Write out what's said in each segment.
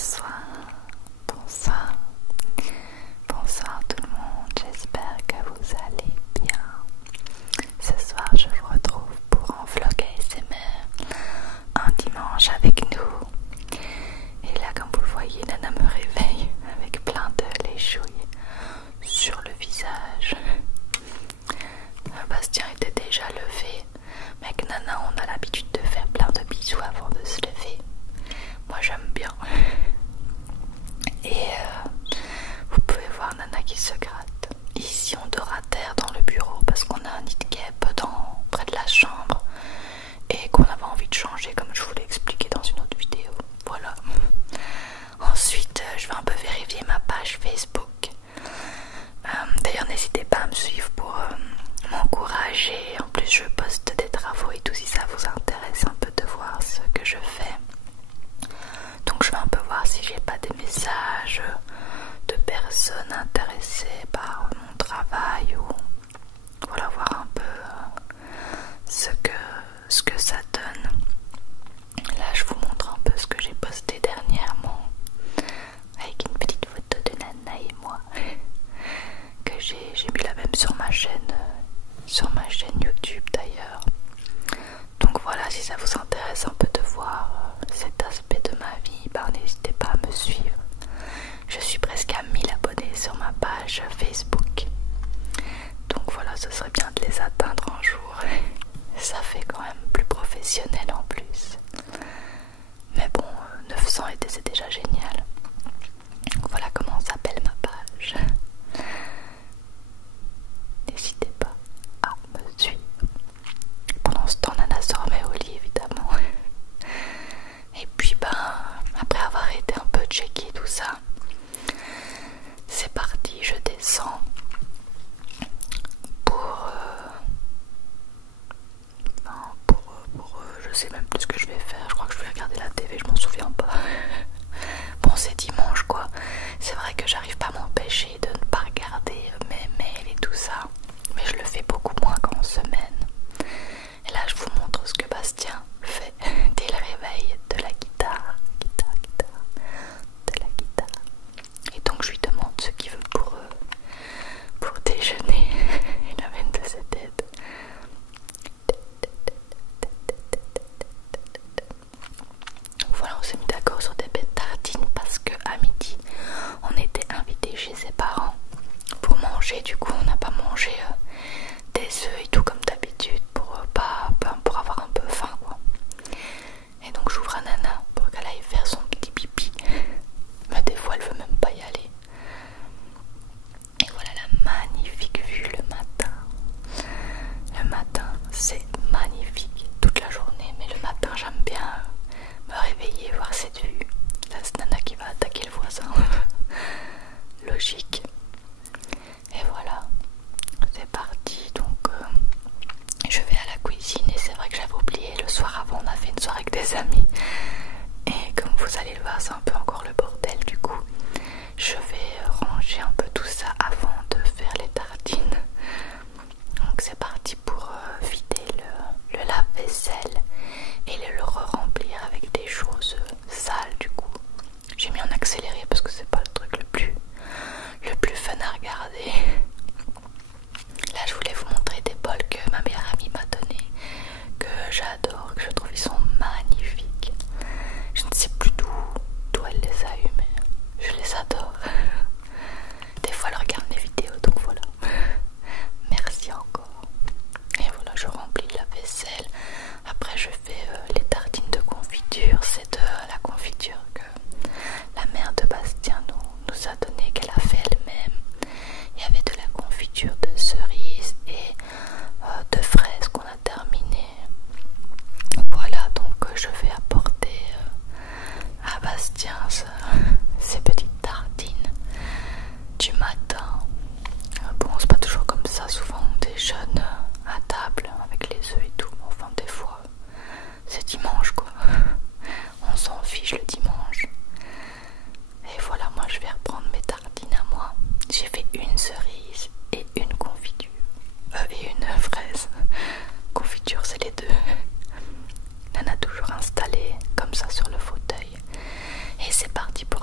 Bonsoir, bonsoir, bonsoir tout le monde, j'espère que vous allez bien. Ce soir je vous retrouve pour un vlog ASMR, un dimanche avec nous. Et là comme vous le voyez, Nana me réveille avec plein de léchouilles sur le visage. Bastien était déjà levé, mais avec Nana on a l'habitude de faire plein de bisous avant de se lever. Moi j'aime bien. Et vous pouvez voir Nana qui se gratte. Ici on dort à terre dans le bureau parce qu'on a un nid de guêpe près de la chambre et qu'on avait envie de changer comme je vous l'ai expliqué dans une autre vidéo. Voilà. Ensuite je vais un peu vérifier ma page Facebook. D'ailleurs n'hésitez pas à me suivre pour m'encourager. En plus je poste des travaux et tout si ça vous intéresse un peu de voir ce que je fais. Donc je vais un peu voir si j'ai pas des messages de personnes intéressées par mon travail ou voilà, voir un peu ce que ça donne. Là je vous montre un peu ce que j'ai posté dernièrement avec une petite photo de Nana et moi que j'ai mis la même sur ma chaîne YouTube d'ailleurs. Donc voilà, si ça vous intéresse un peu de voir cet aspect de ma vie, n'hésitez pas à me suivre. Je suis presque à 1000 abonnés sur ma page Facebook. Donc voilà, ce serait bien de les atteindre un jour. Ça fait quand même plus professionnel en plus. Mais bon, 900 c'est déjà génial. Voilà comment s'appelle ma page. N'hésitez pas à me suivre. Pendant ce temps, Nana se remet au lit évidemment. Et puis après avoir été un peu checké tout ça, c'est parti, je descends pour je sais même plus ce que je vais faire. Je crois que je vais regarder la TV, je m'en souviens pas. Bon, c'est dimanche quoi. C'est vrai que j'arrive pas à m'empêcher de ne pas regarder mes mails et tout ça, mais je le fais beaucoup moins qu'en semaine. Et là je vous montre ce que Bastien fait dès le réveil, de la guitare, de la guitare. Et donc je lui demande ce qu'il veut pour déjeuner. Il amène de ses têtes. Voilà, on s'est mis d'accord sur des bêtes tartines parce que à midi on était invités chez ses parents pour manger. Du coup on n'a pas mangé des œufs et tout comme d'habitude pour avoir un peu faim quoi. Et donc j'ouvre à Nana pour qu'elle aille faire son petit pipi, mais des fois elle veut même pas y aller. Et voilà la magnifique vue le matin. Le matin c'est magnifique toute la journée, mais le matin j'aime bien me réveiller, voir cette vue. Là c'est Nana qui va attaquer le voisin. Logique. Et voilà, c'est parti. Donc je vais à la cuisine et c'est vrai que j'avais oublié, le soir avant on a fait une soirée avec des amis et comme vous allez le voir c'est un peu encore le bordel. Du coup je vais ranger un peu tout ça avant de faire les tartines. Donc c'est parti pour vider le lave-vaisselle et le re-remplir avec des choses sales. Du coup j'ai mis en accéléré parce que c'est pas le truc le plus fun à regarder. Là je voulais vous montrer des bols que ma meilleure amie m'a donné, que j'adore, que je trouve ils sont magnifiques. Je ne sais plus d'où elle les a eu, mais je les adore. Des fois elle regarde mes vidéos, donc voilà. Merci encore. Et voilà, je remplis la vaisselle. Après je fais les tartines de confiture. C'est de la confiture que la mère de Bastien nous a donné, qu'elle a fait elle-même. Il y avait de la confiture de cerises et de fraises qu'on a terminé. Voilà, donc je vais apporter à Bastien ces petites tartines du matin. Bon, c'est pas toujours comme ça, souvent on déjeune à table avec les œufs et tout, mais enfin des fois c'est dimanche quoi. On s'en fiche le dimanche. Et voilà, moi je vais reprendre mes tartines à moi. J'ai fait une cerise et une confiture. Et une fraise. Confiture, c'est les deux. Nana toujours installée comme ça sur le fauteuil. Et c'est parti pour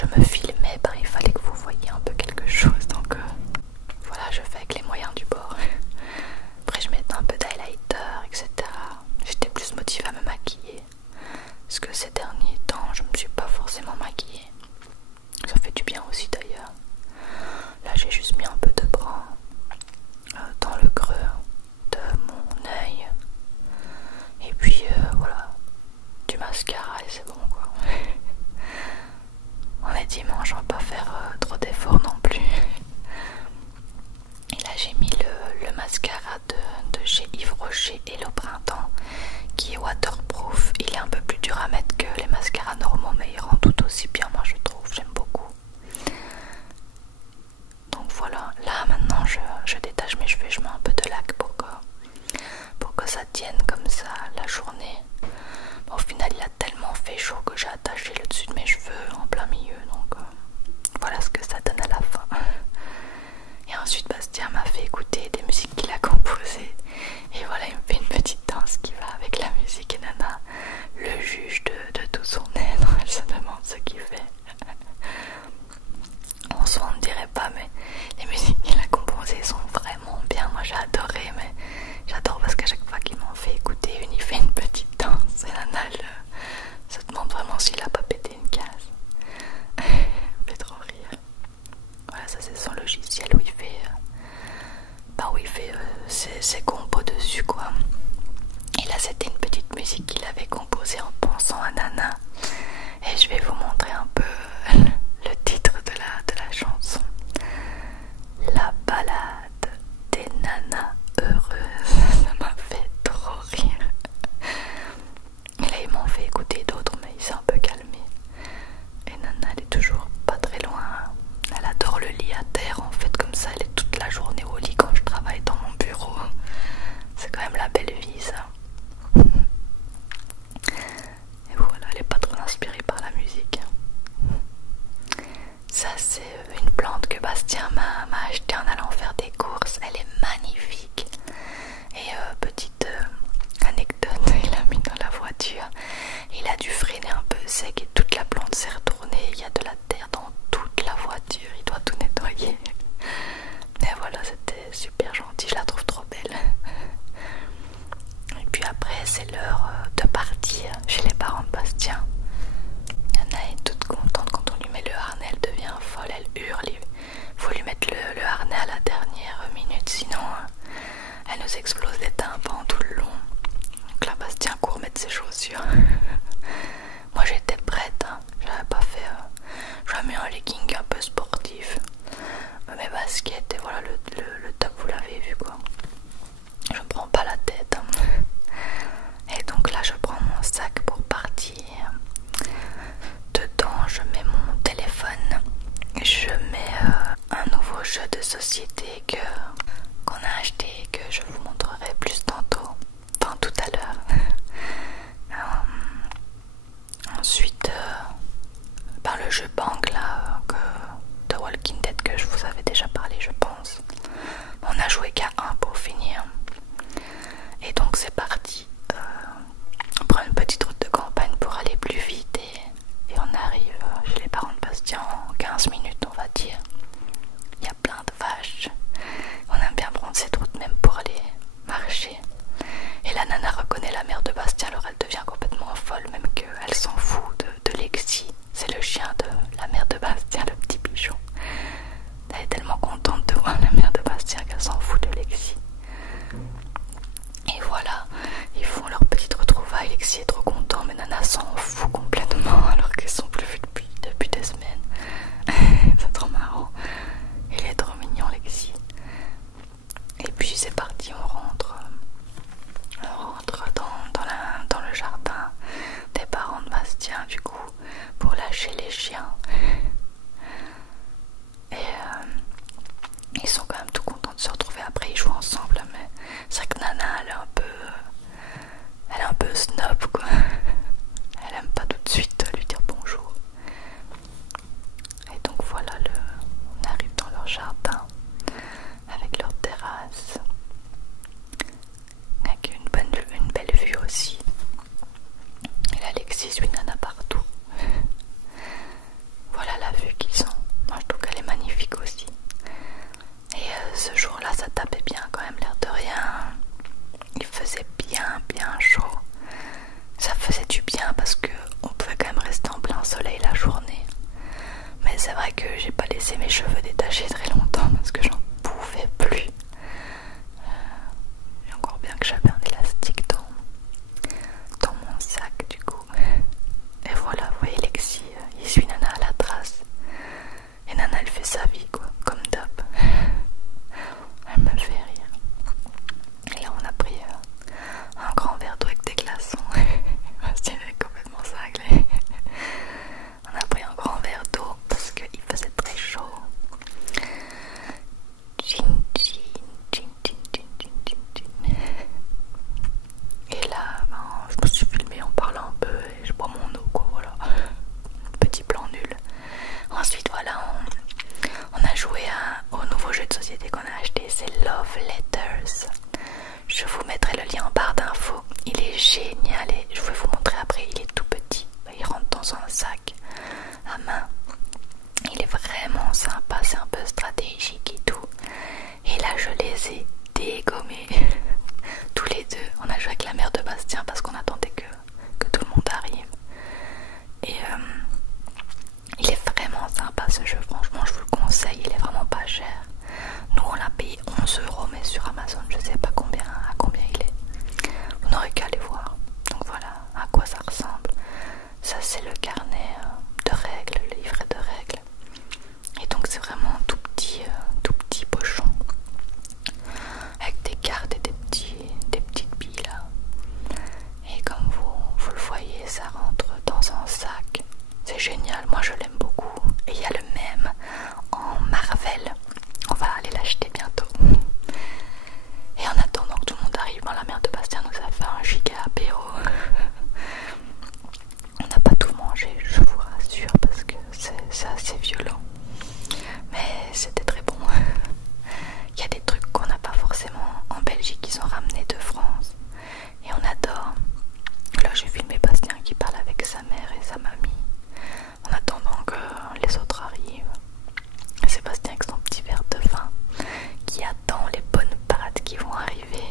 je me filmais, bah, il fallait que vous voyiez un peu quelque chose, donc voilà, je fais avec les moyens du bord. Après je mettais un peu d'highlighter, etc. J'étais plus motivée à me maquiller, parce que ces derniers temps je me suis pas forcément maquillée. Ça fait du bien aussi d'ailleurs. Là j'ai juste mis un peu de brun dans le creux de mon œil. Et puis voilà, du mascara et c'est bon quoi. On est dimanche, on va pas faire trop d'efforts non plus. Et là j'ai mis le mascara de chez Yves Rocher et le printemps qui est waterproof. Il est un peu plus dur à mettre que les mascaras normaux mais il rend tout aussi bien, moi je trouve, j'aime beaucoup. Donc voilà, là maintenant je détache mes cheveux, je mets un peu de lac pour que ça tienne comme ça la journée. Bon, au final il a tellement fait chaud que j'ai attaché le dessus de mes cheveux en plein milieu, donc voilà ce que ça donne à la fin. Et ensuite Bastien m'a fait écouter des musiques qu'il a composées et voilà, il me fait une petite danse qui va avec la musique et Nana le juge de tout son être, elle se demande ce qu'il fait. En soi on ne dirait pas, mais les musiques qu'il a composées sont vraiment bien. Moi j'ai adoré, mais j'adore parce qu'à chaque fois qu'il m'en fait écouter une, il fait une petite danse et Nana se demande vraiment s'il a pas pété une case. Ça fait trop rire. Voilà, ça c'est son logiciel où il fait ses compos dessus quoi. Et là c'était une petite musique qu'il avait composée en pensant à Nana. Et je vais vous montrer un peu le titre de la chanson. La balade des nanas heureuses. Ça m'a fait trop rire. Et là ils m'ont fait écouter d'autres mais il s'est un peu calmé. Et Nana elle est toujours pas très loin. Elle adore le lit à terre en fait, comme ça elle est toute la journée au lit quand je travaille dans mon bureau. C'est quand même la belle vie ça. Et voilà, elle est pas trop inspirée par la musique. Ça c'est une plante que Bastien m'a achetée en allant faire des courses. Elle est magnifique. Et petite anecdote, il l'a mis dans la voiture. Il a dû freiner un peu sec et toute la plante s'est retournée. Il y a de la terre dans toute la voiture. Il doit tout nettoyer. Et voilà, c'était super gentil. Je la trouve trop belle. Et puis après, c'est l'heure de partir chez les parents de Bastien. Nana est toute contente quand on lui met le harnais, elle devient folle, elle hurle. Il faut lui mettre le harnais à la dernière minute, sinon elle nous explose les tympans tout le long. Donc là, Bastien court mettre ses chaussures. Moi j'étais prête, hein. J'avais pas fait. J'avais mis un legging un peu sportif, mes baskets et voilà le top, vous l'avez vu quoi. Je me prends pas la tête. Hein. Et donc là je prends mon sac pour partir. Dedans je mets mon téléphone. Je mets un nouveau jeu de société qu'on a acheté et que je vous montrerai plus tantôt. Enfin tout à l'heure. Ensuite le jeu Bang là de Walking Dead que je vous avais déjà parlé je pense. On a joué qu'à un pour finir. Et donc c'est parti. On prend une petite route de campagne pour aller plus vite et on arrive chez les parents de Bastien en 15 minutes on va dire. Il y a plein de vaches. On aime bien prendre cette route même pour aller marcher. Et la nana reconnaît la mère de Bastien, alors elle devient complètement folle, même qu'elle s'en fout de Lexi. C'est le chien de la mère de Bastien, le petit bichon. Elle est tellement contente de voir la mère de Bastien qu'elle s'en fout de Lexi. Et voilà, ils font leur petite retrouvaille. Lexi est trop content, mais Nana s'en fout complètement alors qu'ils sont plus vus depuis des semaines. C'est trop marrant. Il est trop mignon Lexi. Et puis c'est parti, on rentre dans le jardin des parents de Bastien du coup pour lâcher les chiens. Et ils sont quand même tout contents de se retrouver. Après ils jouent ensemble, mais c'est vrai que Nana elle est un peu snob quoi. Elle aime pas tout de suite lui dire bonjour. Et donc voilà, on arrive dans leur jardin avec leur terrasse avec une belle vue aussi. Et là Alexis suit Nana partout. Voilà, c'est vrai que j'ai pas laissé mes cheveux détachés très longtemps parce que j'en pouvais plus. Et encore bien que j'avais un élastique dans mon sac du coup. Et voilà, vous voyez Lexi, il suit Nana à la trace. Et Nana elle fait sa vie quoi, comme d'hab. Elle me fait rire. Et là on a pris un grand verre d'eau avec des glaçons. Elle est complètement cinglée. On a pris un grand verre d'eau parce qu'il faisait très chaud. Chin, chin, chin, chin, chin, chin, chin, chin. Et là, je me suis filmée en parlant un peu et je bois mon eau quoi, voilà. Petit plan nul. Ensuite voilà, on a joué au nouveau jeu de société qu'on a acheté, c'est Love Letters. Je vous mettrai le lien en barre d'infos. Il est génial et je vais vous montrer après, il est tout petit. Il rentre dans un sac à main. Il est vraiment sympa, c'est un peu stratégique et tout. Et là je les ai dégommés tous les deux. On a joué avec la mère de Bastien parce qu'on attendait que tout le monde arrive. Et il est vraiment sympa ce jeu, franchement je vous le conseille, il est vraiment pas cher. Nous on l'a payé 11 €, mais sur Amazon je sais pas à combien il est. Vous n'aurez qu'à aller voir. Donc voilà à quoi ça ressemble. Ça c'est le carnet de règles, le livret de règles. Et donc c'est vraiment un tout petit pochon avec des cartes et des petites billes là. Et comme vous le voyez, ça rentre dans un sac. C'est génial, moi je l'aime beaucoup. Et il y a le même en Marvel. On va aller l'acheter bientôt. Et en attendant que tout le monde arrive, la mère de Bastien nous a fait un giga apéro. On n'a pas tout mangé, je vous rassure, parce que c'est assez violent. Mais c'était très bon. Il y a des trucs qu'on n'a pas forcément en Belgique, qui sont ramenés de France. Et on adore. Là j'ai filmé Bastien qui parle avec sa mère et sa mamie en attendant que les autres arrivent. Sébastien avec son petit verre de vin qui attend les bonnes pâtes qui vont arriver.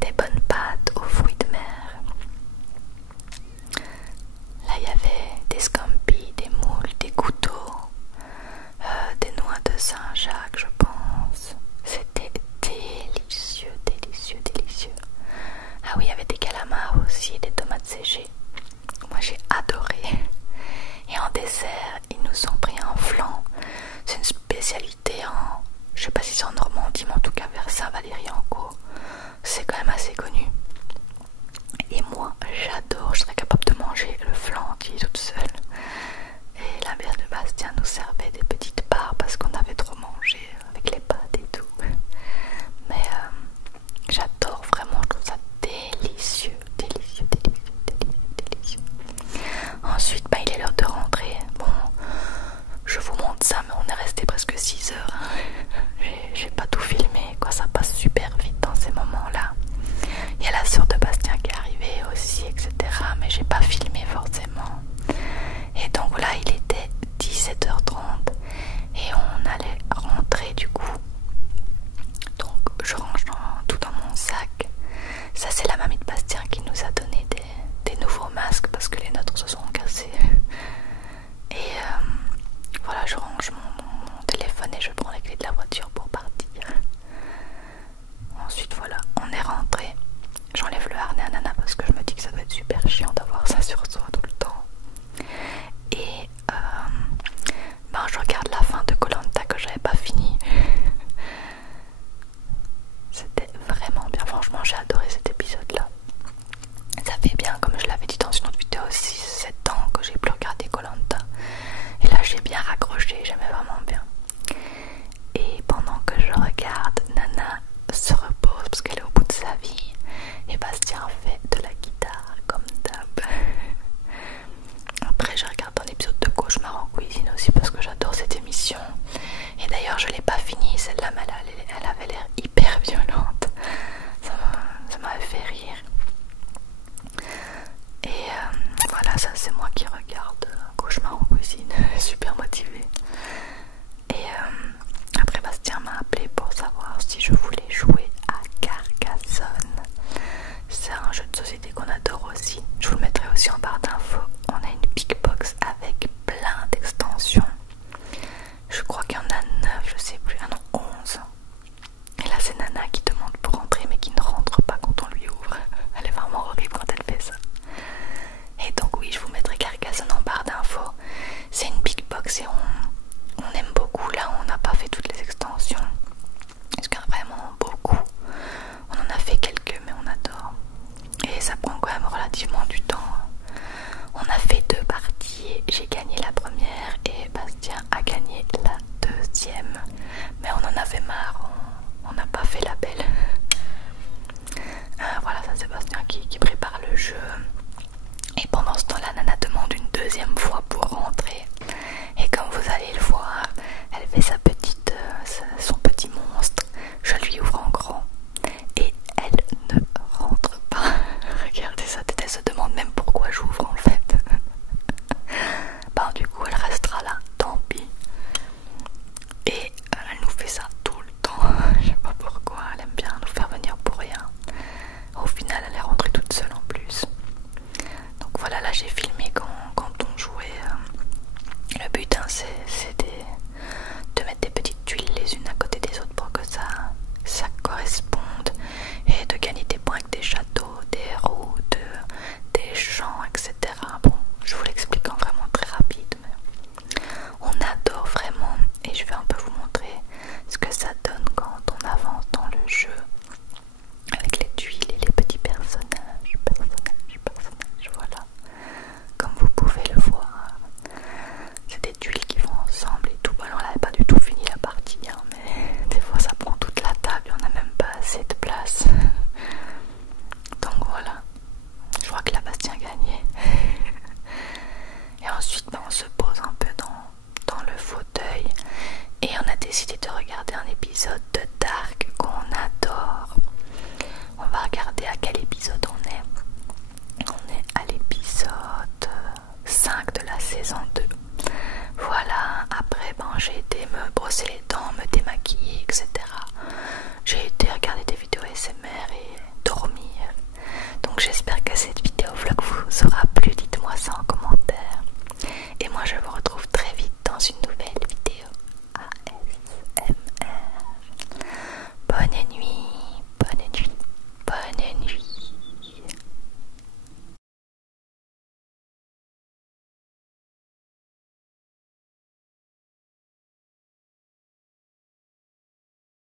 Des bonnes pâtes aux fruits de mer. Là il y avait des scampis, des moules, des couteaux, des noix de Saint-Jacques je pense. C'était délicieux, délicieux, délicieux. Ah oui, il y avait des calamars aussi, des tomates séchées. Moi j'ai adoré. Et en dessert, ils nous ont